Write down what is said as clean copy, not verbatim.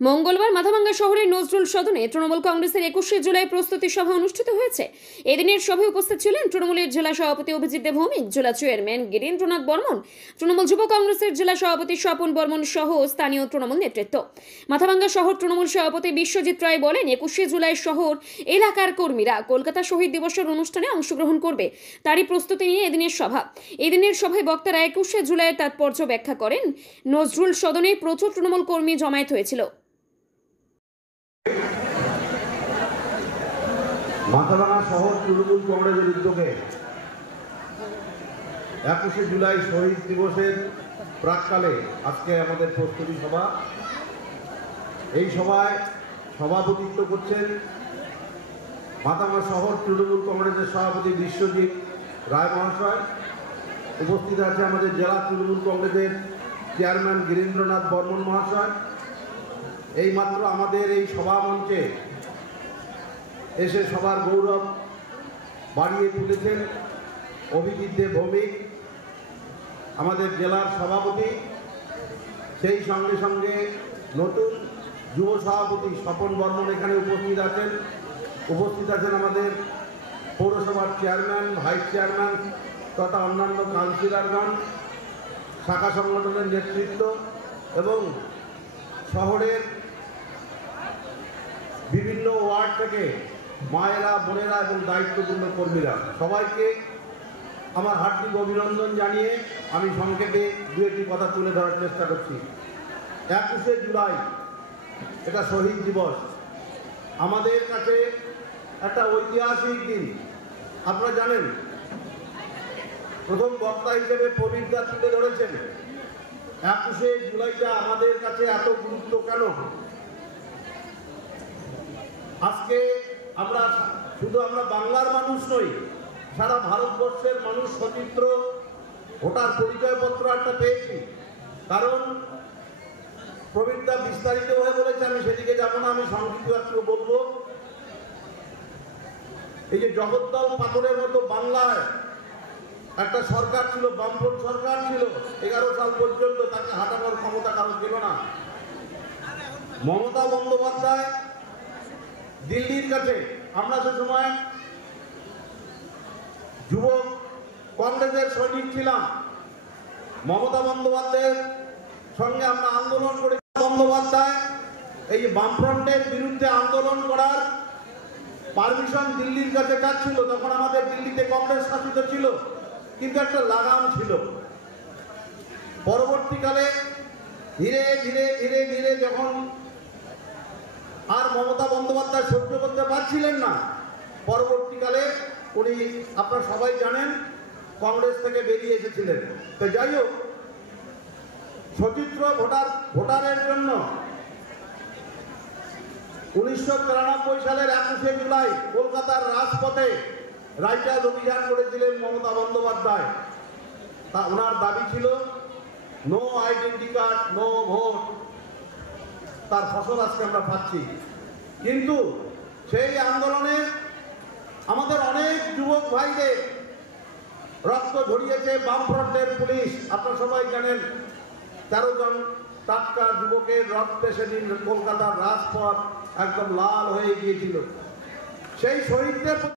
মঙ্গলবার মাথাভাঙ্গা শহরের নজরুল সদনে তৃণমূল কংগ্রেসের 21শে জুলাই প্রস্তুতি সভা অনুষ্ঠিত হয়েছে। এদিনের সভায় উপস্থিত ছিলেন তৃণমূলের জেলা সভাপতি অভিজিৎ দেব ভৌমিক, জেলা চেয়ারম্যান গিরীন্দ্রনাথ বর্মন, তৃণমূল যুব কংগ্রেসের জেলা সভাপতি স্বপন বর্মন সহ স্থানীয় তৃণমূল নেতৃত্ব। মাথাভাঙ্গা শহর তৃণমূল সভাপতি বিশ্বজিৎ রায় বলেন, 21শে জুলাই শহর এলাকার কর্মীরা কলকাতা শহীদ দিবসের অনুষ্ঠানে অংশগ্রহণ করবে, তারই প্রস্তুতি নিয়ে এদিনের সভা। এদিনের সভায় বক্তারা 21শে জুলাইয়ের তাৎপর্য ব্যাখ্যা করেন। নজরুল সদনে প্রচুর তৃণমূল কর্মী জমায়েত হয়েছিল। মাথাভাঙ্গা শহর তৃণমূল কংগ্রেসের উদ্যোগে 21শে জুলাই শহীদ দিবসের প্রাক্কালে আজকে আমাদের প্রস্তুতি সভা। এই সভায় সভাপতিত্ব করছেন মাথাভাঙ্গা শহর তৃণমূল কংগ্রেসের সভাপতি বিশ্বজিৎ রায় মহাশয়। উপস্থিত আছে আমাদের জেলা তৃণমূল কংগ্রেসের চেয়ারম্যান গিরীন্দ্রনাথ বর্মন মহাশয়। এইমাত্র আমাদের এই সভা মঞ্চে এসে সবার গৌরব বাড়িয়ে তুলেছেন অভিজিৎ দেব ভৌমিক, আমাদের জেলার সভাপতি। সেই সঙ্গে সঙ্গে নতুন যুব সভাপতি স্বপন বর্মন এখানে উপস্থিত আছেন। উপস্থিত আছেন আমাদের পৌরসভার চেয়ারম্যান, ভাইস চেয়ারম্যান তথা অন্যান্য কাউন্সিলরগণ, শাখা সংগঠনের নেতৃত্ব এবং শহরের বিভিন্ন ওয়ার্ড থেকে মায়েরা, বোনেরা এবং দায়িত্বপূর্ণ কর্মীরা, সবাইকে আমার হার্দিক অভিনন্দন জানিয়ে আমি সংক্ষেপে দু একটি কথা তুলে ধরার চেষ্টা করছি। 21শে জুলাই এটা শহীদ দিবস, আমাদের কাছে একটা ঐতিহাসিক দিন। আপনারা জানেন, প্রথম বক্তা হিসেবে প্রবীরদা তুলে ধরেছেন 21শে জুলাইটা আমাদের কাছে এত গুরুত্ব কেন। আজকে আমরা বাংলার মানুষ নই, সারা ভারতবর্ষের মানুষ সচিত্র ভোটার পরিচয়পত্র একটা পেয়েছি। কারণ প্রবীরদা বিস্তারিত হয়ে বলেছে, আমি সেদিকে যাব না, আমি সংক্ষিপ্ত একটু বলবো। এই যে জগদ্দল পাথরের মতো বাংলায় একটা সরকার ছিল, বামফ্রন্ট সরকার ছিল, 11 সাল পর্যন্ত তাকে হাঁটানোর ক্ষমতা কারো ছিল না। মমতা বন্দ্যোপাধ্যায় দিল্লির কাছে, আমরা সে সময় যুব কংগ্রেসের সৈনিক ছিলাম, মমতা বন্দ্যোপাধ্যায়ের সঙ্গে আমরা আন্দোলন করেছি। বন্দ্যোপাধ্যায় এই যে বামফ্রন্টের বিরুদ্ধে আন্দোলন করার পারমিশন দিল্লির কাছে চাচ্ছিল। তখন আমাদের দিল্লিতে কংগ্রেস শাসিত ছিল, কিন্তু একটা লাগাম ছিল। পরবর্তীকালে ধীরে ধীরে ধীরে ধীরে যখন আর মমতা বন্দ্যোপাধ্যায় সহ্য করতে পারছিলেন না, পরবর্তীকালে উনি, আপনারা সবাই জানেন, কংগ্রেস থেকে বেরিয়ে এসেছিলেন। তো যাই হোক, সচিত্র ভোটারের জন্য 1993 সালের 21শে জুলাই কলকাতার রাজপথে রাইটার্স অভিযান করেছিলেন মমতা বন্দ্যোপাধ্যায়। তা ওনার দাবি ছিল no identity card, no vote. তার ফসল আজকে আমরা পাচ্ছি। কিন্তু সেই আন্দোলনে আমাদের অনেক যুবক ভাইদের রক্ত ঝরিয়েছে বামফ্রন্টের পুলিশ। আপনারা সবাই জানেন, 13 জন টাটকা যুবকের রক্তে সেদিন কলকাতার রাজপথ একদম লাল হয়ে গিয়েছিল। সেই শহীদদের